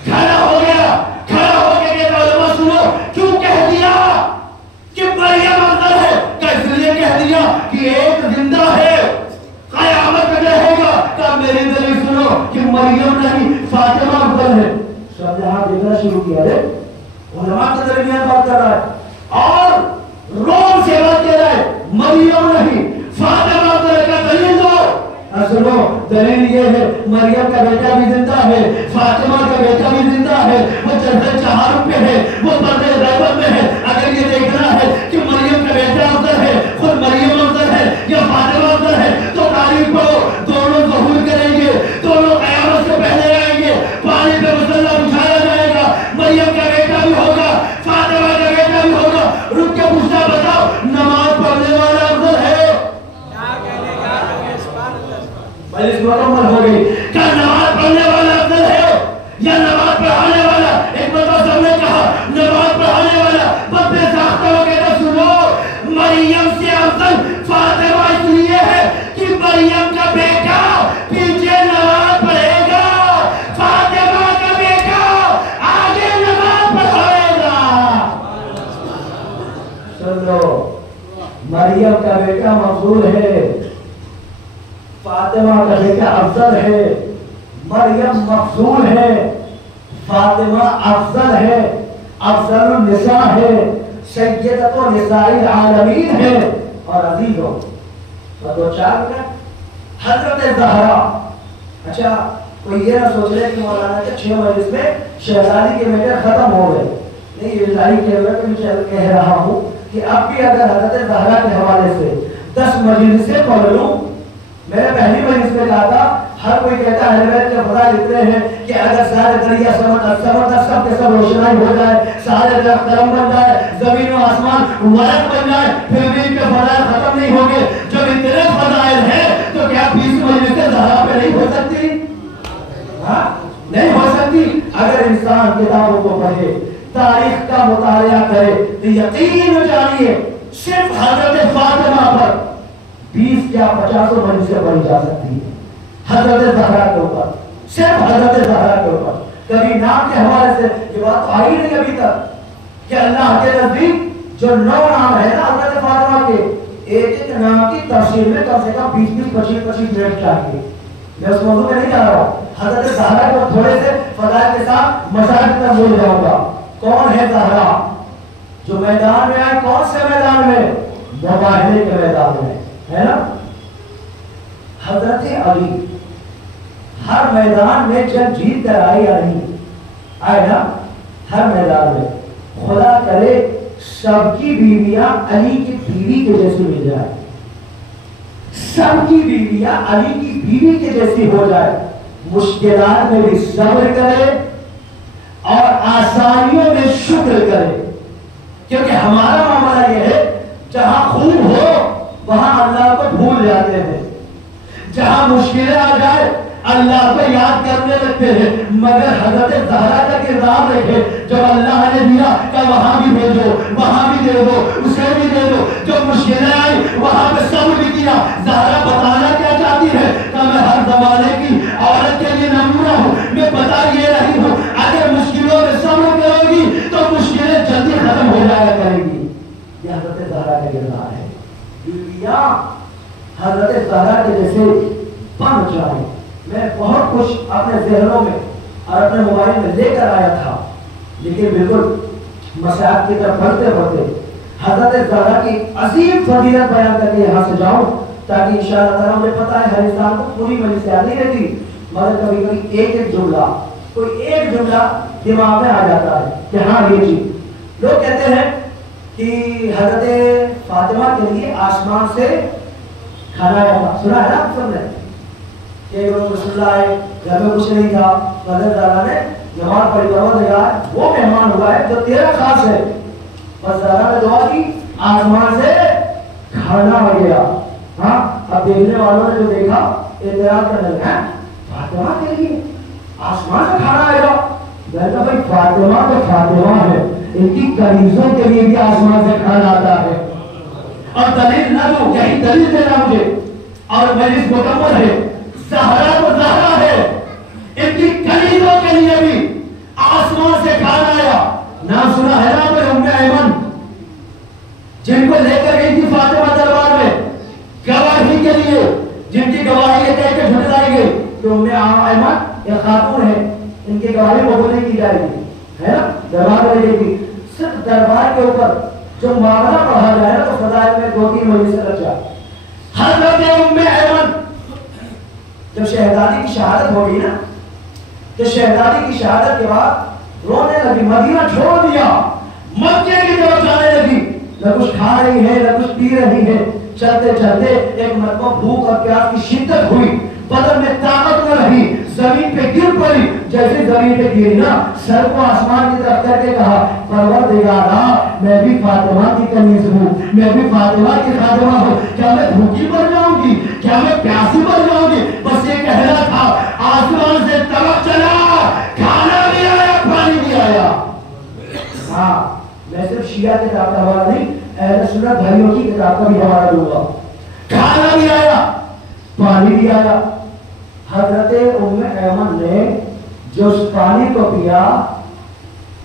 کھڑا ہو گیا, کھڑا ہو کے کہتا علماء سنو کیوں کہہ دیا کہ مریم افضل ہے؟ کہ اس لیے کہہ دیا کہ ایک زندہ ہے, قیامت تک رہے گا. کہ میری دلیل سنو کہ مریم نہیں فاطمہ افضل ہے. سب یہاں دیکھنا شروع کیا ہے, علماء کے درمیان بات کر رہا ہے اور روم سے بات کر رہا ہے, مریم نہیں فاطمہ افضل ہے. کا دلیل دو. سنو دلیل یہ ہے مریم کا بیٹا بھی زندہ ہے, فاطمہ کا بیٹا بھی زندہ ہے, وہ جنت چہارم پہ ہے, وہ پردے غیبت میں ہے. اگر یہ دیکھنا ہے کہ مریم کا بیٹا افضل ہے, خود مریم افضل ہے یا فاطمہ افضل ہے, تو تاریخ پڑھو, دونوں ظہور کریں گے, دونوں قیامت سے پہلے آئیں گے, پانی پہ مسلح بچھایا جائے گا, مریم کا بیٹا بھی ہوگا, فاطمہ کا بیٹا بھی ہوگا. رک کے پوچھنا بتاؤ نماز پڑھنے والا افضل ہے؟ مجلس مکمل ہو گئی. کیا نماز پڑھنے والا افضل ہے یا نماز پڑھانے رسول ہے، فاطمہ کا بیٹا افضل ہے، مریم مفضول ہے، فاطمہ افضل ہے، افضل النساء ہے، سیدۃ نساء العالمین ہے۔ اور عزیزوں دو چار منٹ حضرت زہرا، اچھا کوئی یہ نہ سوچ لے کہ مولانا کے 6 مجلس میں شہزادی کے بیٹے ختم ہو گئے، نہیں، یہ ظاہر کیا ہوا کہ میں کہہ رہا ہوں کہ اب بھی اگر حضرت زہرا کے حوالے سے 10 مجلس سے پڑھ لوں، میں نے پہلی مجلس میں کہا تھا ہر کوئی کہتا ہے اہل بیت کے فضائل اتنے ہیں کہ اگر سارے دریا سمندر سب کے سب روشنائی ہو جائے، سارے درخت قلم بن جائے، زمین و آسمان ورق بن جائے، پھر بھی ان کے فضائل ختم نہیں ہوں گے۔ جب اتنے فضائل ہیں تو کیا 20 مجلس زہرا پہ نہیں ہو سکتی؟ ہاں نہیں ہو سکتی۔ اگر انسان کتابوں کو پڑھے، تاریخ کا مطالعہ کرے تو یقین جانیے صرف حضرت فاطمہ پر 20 یا 50 مجلسیں پڑھی جا سکتی ہے، حضرت زہرا کے اوپر، صرف حضرت زہرا کے اوپر۔ کبھی نام کے حوالے سے یہ بات تو آئی نہیں ابھی تک کہ اللہ کے نزدیک جو 9 نام ہے نا حضرت فاطمہ کے، ایک نام کی تفسیر میں کم سے کم 20-25 منٹ چاہیے۔ میں اس موضوع میں نہیں جا رہا ہوں، حضرت زہرا کو تھوڑے سے فضائل کے ساتھ مسائل تک بول جاؤں گا۔ کون ہے زہرا؟ جو میدان میں آئے، کون سے میدان میں؟ مباہلے کے میدان میں، ہے نا؟ حضرت علی ہر میدان میں جب جیت کر آئی یا نہیں آئے نا، ہر میدان میں خدا کرے سب کی بیویاں علی کی بیوی کے جیسی مل جائے، سب کی بیویاں علی کی بیوی کے جیسی ہو جائے، مشکلات میں بھی صبر کرے اور آسانیوں میں شکر کرے، کیونکہ ہمارا معاملہ یہ ہے جہاں خوب ہو وہاں اللہ کو بھول جاتے ہیں، جہاں مشکلیں آ جائے اللہ کو یاد کرنے لگتے ہیں، مگر حضرت زہرا کا کردار دیکھے، جب اللہ نے دیا کہ وہاں بھی بھیجو، وہاں بھی دے دو، اسے بھی دے دو، جو مشکلیں آئی وہاں پہ صبر بھی کیا۔ زہرا بتانا کیا چاہتی ہے کہ میں ہر زمانے کی عورت کے لیے نمونہ ہوں، میں بتا یہ رہی ہوں اگر مشکلوں میں صبر کرو گی تو مشکلیں جلدی ختم ہو جایا کریں گی۔ یہ حضرت زہرا کا کردار ہے۔ بیویاں حضرت زہرا کے جیسے بن جائیں۔ میں بہت کچھ اپنے ذہنوں میں اور اپنے موبائل میں لے کر آیا تھا، لیکن بالکل مسائل کی طرف بڑھتے بڑھتے حضرت زہرا کی عظیم فضیلت بیان کر کے یہاں سے جاؤں، تاکہ انشاءاللہ تعالیٰ مجھے پتا ہے ہر انسان کو پوری مجلس یاد نہیں رہتی، مگر کبھی کبھی ایک جملہ، کوئی ایک جملہ دماغ میں آ جاتا ہے کہ ہاں یہ چیز۔ لوگ کہتے ہیں کہ حضرت فاطمہ کے لیے آسمان سے کھانا آیا تھا، سنا ہے نا آپ سب نے کہ رسول اللہ آئے، گھر میں کچھ نہیں تھا، حضرت زہرا نے نماز پڑھی، پروردگار وہ مہمان ہوا ہے جو تیرا خاص ہے، بس زہرا نے دعا کی، آسمان سے کھانا آ گیا۔ ہاں اب دیکھنے والوں نے جو دیکھا اعتراض کرنے لگا، فاطمہ کے لیے آسمان سے کھانا آئے گا؟ میں کہا بھائی فاطمہ تو فاطمہ ہے، ان کی کنیزوں کے لیے بھی آسمان سے کھانا آتا ہے۔ اور دلیل نہ دو، یہی دلیل دینا مجھے، اور مجلس مکمل ہے، زہرا تو زہرا ہے، ان کی کنیزوں کے لیے بھی آسمان سے کھانا آیا۔ نام سنا ہے نا آپ نے ام ایمن، جن کو لے کر گئی تھی فاطمہ دربار میں گواہی کے لیے، جن کی گواہی یہ کہہ کے جھٹلائی گئی کہ ام ایمن یہ خاتون ہے، ان کی گواہی قبول نہیں کی جائے گی، ہے نا؟ دربار میں لے گئی تھی۔ صرف دربار کے اوپر جو معاملہ پڑھا جائے نا تو فضائل میں 2-3 مجلس سے لگ جائے۔ حضرت ام ایمن جب شہزادی کی شہادت ہو گئی نا، تو شہزادی کی شہادت کے بعد رونے لگی، مدینہ چھوڑ دیا، مکے کی طرف جانے لگی، نہ کچھ کھا رہی ہے نہ کچھ پی رہی ہے۔ چلتے چلتے ایک مرتبہ بھوک اور پیاس کی شدت ہوئی، بدن میں طاقت نہ رہی، زمین پہ گر پڑی۔ جیسے زمین پہ گری نا، سر کو آسمان کی طرف کر کے کہا، پروردگارا میں بھی فاطمہ کی کنیز ہوں، میں بھی فاطمہ کی خادمہ ہوں، کیا میں بھوکی مر جاؤں گی؟ کیا میں پیاسی مر جاؤں گی؟ بس یہ کہنا تھا، آسمان سے طبق چلا، کھانا بھی آیا پانی بھی آیا۔ ہاں میں صرف شیعہ کے کتاب کا حوالہ نہیں، اہل سنت بھائیوں کی کتاب کا بھی حوالہ دوں گا۔ کھانا بھی آیا پانی بھی آیا۔ حضرت ام ایمن نے جو اس پانی کو پیا،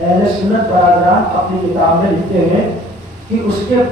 اہل سنت برادران اپنی کتاب میں لکھتے ہیں کہ اس کے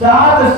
7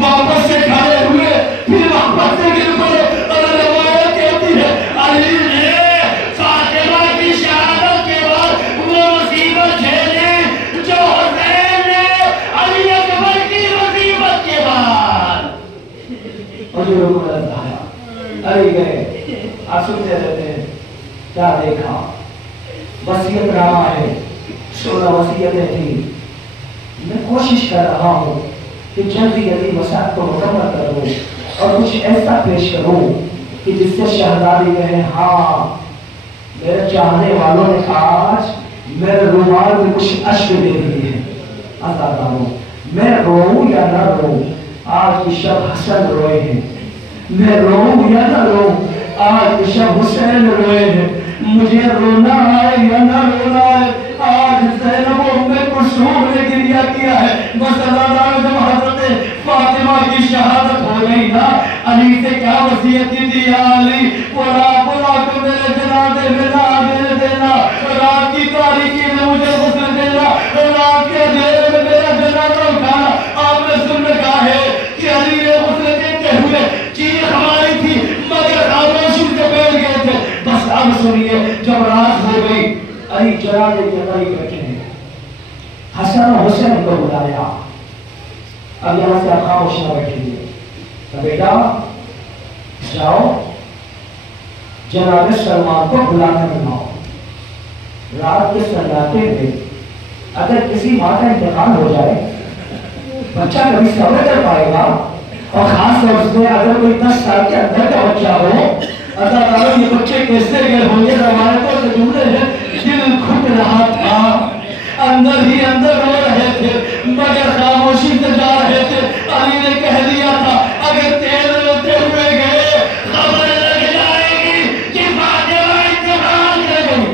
واپس سے کھڑے ہوئے پھر واپس سے گر پڑے اور روایت کہتی ہے علی نے فاطمہ کی شہادت کے بعد وہ مصیبت جھیلی جو حسین نے علی اکبر کی مصیبت کے بعد. اور جو لوگ علی گئے آپ سنتے رہتے ہیں کیا دیکھا وصیت نامہ ہے 16 وصیتیں تھی. میں کوشش کر رہا ہوں کہ جلدی جلدی وصیت کو مکمل کروں اور کچھ ایسا پیش کروں کہ جس سے شہزادی کہے ہاں میرے چاہنے والوں نے آج میرے رومال میں کچھ اشک دے دیے ہیں. آزادانوں میں روؤں یا نہ روؤں آج کی شب حسن روئے ہیں. میں روؤں یا نہ روؤں آج کی شب حسین روئے ہیں. مجھے رونا ہے یا نہ رونا ہے آج زینب و ام کلثوم نے گریہ کیا ہے. بس اللہ جب حضرت فاطمہ کی شہادت ہو گئی نا علی سے کیا وصیت کی تھی یا علی بلا کے میرے جنازے میں نہ آنے دینا. رات کی تاریکی میں مجھے غسل دینا. رات کے اندھیرے میں میرا جنازہ اٹھانا. آپ نے سن کہا ہے کہ علی نے غسل دیتے ہوئے چیخ ہماری تھی مگر خاموشی سے بیٹھ گئے تھے. بس اب سنیے جب رات ہو گئی علی جنازے کے قریب بیٹھے ہیں. حسن و حسین کو بلایا. اب یہاں سے آپ خاموش نہ بیٹھیے. بیٹا جاؤ جناب سلمان کو بلا کر لاؤ. رات کے سناٹے میں اگر کسی ماں کا انتقال ہو جائے بچہ کبھی صبر کر پائے گا اور خاص طور سے اگر کوئی 10 سال کے اندر کا بچہ ہو. اللہ تعالیٰ یہ بچے کیسے گئے ہوں گے روایتوں سے جملے ہیں دل گھٹ رہا تھا اندر ہی اندر رو رہے تھے مگر خاموشی سے جا رہے تھے. علی نے کہہ دیا تھا اگر تیز روتے ہوئے گئے خبر لگ جائے گی کہ فاطمہ انتقال کر گئی.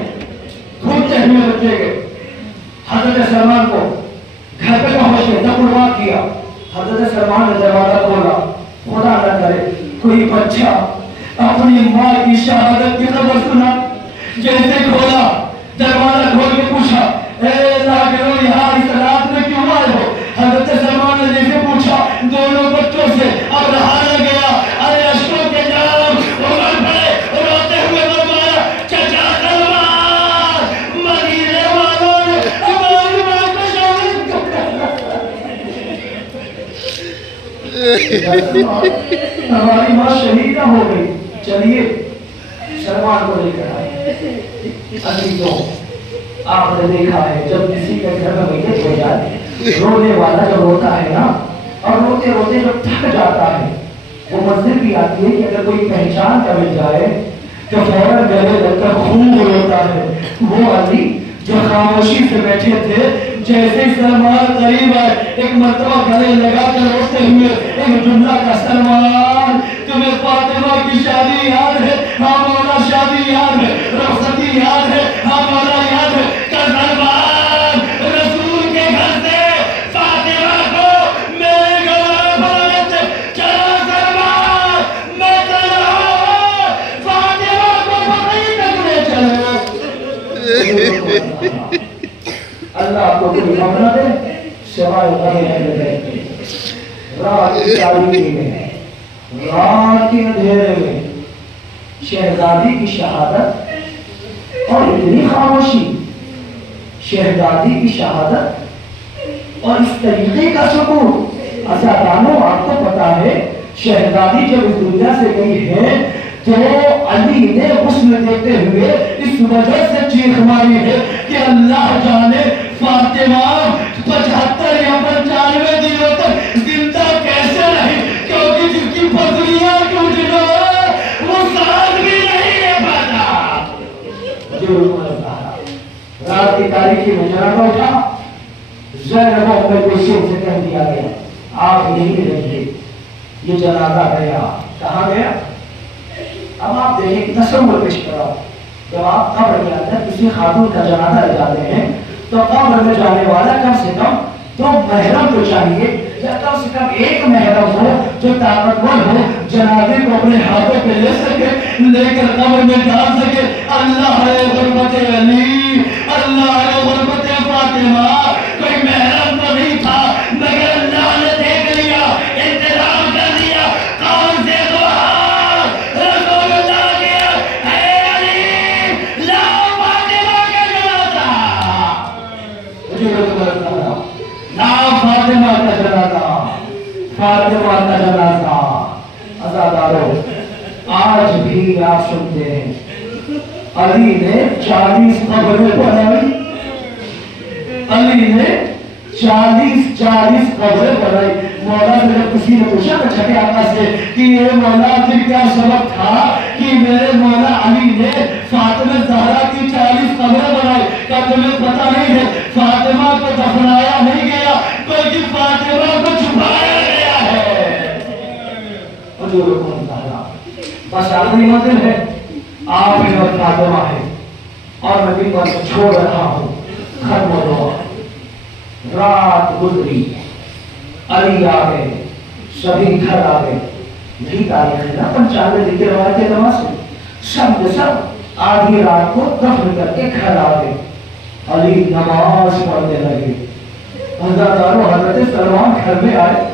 گھومتے ہوئے بچے گئے. حضرت سلمان کو گھر پہ پہنچ کے تقربات کیا. حضرت سلمان نے دروازہ کھولا. خدا نہ کرے کوئی بچہ اپنی ماں کی شہادت کی خبر سنا. جیسے کھولا دروازہ کھول کے پوچھا اے لاغرو یہاں اس رات میں کیوں آئے ہو. حضرت سلمان نے جیسے پوچھا دونوں بچوں سے اب رہا نہ گیا. ارے اشکوں کے جام عمر پڑے روتے ہوئے فرمایا چچا سلمان مدینے والوں نے ہماری ماں کو شہید ہماری ماں شہید ہو گئی. چلیے سلمان کو لے کر آئے. عزیزوں آپ نے دیکھا ہے جب کسی کے گھر میں میت ہو جائے رونے والا جب روتا ہے نا اور روتے روتے جب تھک جاتا ہے وہ منظر بھی آتی ہے کہ اگر کوئی پہچان کر مل جائے تو فوراً گلے لگ کر خوب روتا ہے. وہ علی جو خاموشی سے بیٹھے تھے جیسے سلمان قریب آئے ایک مرتبہ گلے لگا کر روتے ہوئے ایک جملہ کا سلمان تمہیں فاطمہ کی شادی یاد ہے؟ ہاں مولا شادی یاد ہے. رخصتی یاد ہے؟ ہاں مولا یاد ہے. سلمان رسول کے گھر سے فاطمہ کو میرے گھر بلانے سے چلا سلمان میں چلا فاطمہ کو بقی تک لے چلو. اللہ آپ کو کوئی غم نہ دے سوائے غم ہے. رات کی تاریکی میں رات کے اندھیرے میں شہزادی کی شہادت اور اتنی خاموشی. شہزادی کی شہادت اور اس طریقے کا سکون. آزادانوں آپ کو پتا ہے شہزادی جب اس دنیا سے گئی ہے تو علی نے غسل دیتے ہوئے اس وجہ سے چیخ ماری ہے کہ اللہ جانے فاطمہ 75 یا 95 دنوں تک زندہ کیسے رہی کیونکہ جس کی پسلیاں ٹوٹ گئے وہ ساتھ بھی نہیں رہ پاتا. رات کی تاریکی میں جنازہ اٹھا. زینب و ام کلثوم سے کہہ دیا گیا آپ یہیں رہیے. یہ جنازہ گیا. کہاں گیا؟ اب آپ دیکھیں تصور پیش کرو جب آپ قبر کے اندر کسی خاتون کا جنازہ لے جاتے ہیں تو قبر میں جانے والا کم سے کم 2 محرم تو چاہیے یا کم سے کم 1 محرم ہو جو طاقتور ہو جنازے کو اپنے ہاتھوں پہ لے سکے لے کر قبر میں ڈال سکے. اللہ ہے غربت علی اللہ ہے غربت فاطمہ. کوئی محرم تو نہیں تھا مگر اللہ نے دیکھ لیا مسلمان کا جنازہ. عزادارو آج بھی آپ سنتے ہیں علی نے 40 قبریں بنائی. علی نے 40 قبریں بنائی. مولا سے جب کسی نے پوچھا تو چھٹے آقا سے کہ یہ مولا پھر کیا سبب تھا کہ میرے مولا علی نے فاطمہ زہرا کی 40 قبریں بنائی؟ کیا تمہیں پتہ نہیں ہے فاطمہ کو دفنایا نہیں گیا بلکہ فاطمہ کو چھپایا گیا ہے. حضور زہرا بس آخری منزل ہے آپ ہی اور فاطمہ ہے اور میں بھی پر چھوڑ رہا ہوں. ختم ہو رات گزری علی آگئے سبھی گھر آگئے. یہی تاریخ ہے نا 95 لکھے روایت نماز سے سب کے سب آدھی رات کو دفن کر کے گھر آگئے. علی نماز پڑھنے لگے. حضرت سلمان گھر میں آئے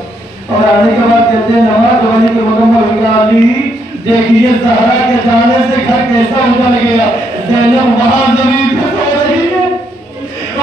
اور آنے کے بعد کہتے ہیں نماز پڑھنے کے مکمل ہو گیا. علی دیکھیے زہرا کے جانے سے گھر کیسا اتر گیا. زینب وہاں زمین پہ سو رہی ہے.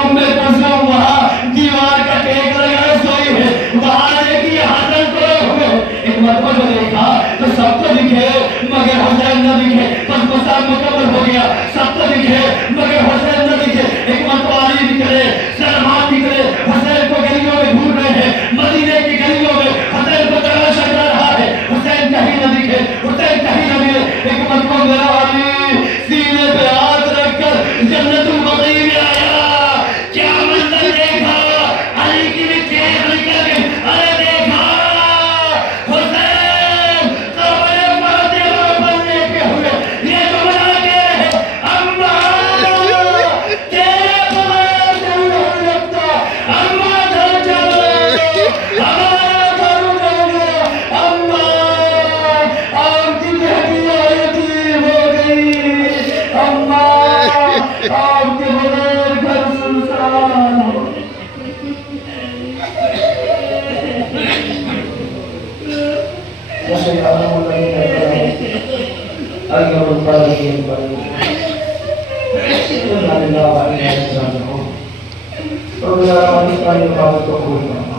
ام کلثوم وہاں دیوار کا ٹیک لگائے سوئی ہے. وہاں دیکھیے حسن سوئے ہوئے. ایک مرتبہ جو دیکھا تو سب تو دکھے مگر حسین نہ دکھے. بس مسئلہ مکمل ہو گیا. سب تو دکھے مگر حسین نہ دکھے. ایک مرتبہ علی نکلے سلمان نکلے حسین کو گلیوں میں ڈھونڈ رہے ہیں. مدینے کی گلیوں میں حسین کو تلاش کر رہا ہے. حسین کہیں نہ دکھے حسین کہیں نہ ملے. ایک مرتبہ میرا علی سینے پہ ہاتھ رکھ کر جنت البقیع میں آیا. کیا منظر دیکھا علی کی بھی چیخ نکل گئی. ارے دیکھا حسین قبر فاطمہ پر لیٹے ہوئے. یہ جو بنا کے اماں تیرے بغیر دل نہیں لگتا. اماں گھر چلو ہمارا گھر چلو. اماں آپ کی بیٹی یتیم ہو گئی. اماں آپ کے بغیر گھر سنسان ہو. جیسے یادم اللہ ایوم القادرین بڑی اللہ للہ و علیہ السلام. رب العالمین کا یہ بات کو قبول کرنا.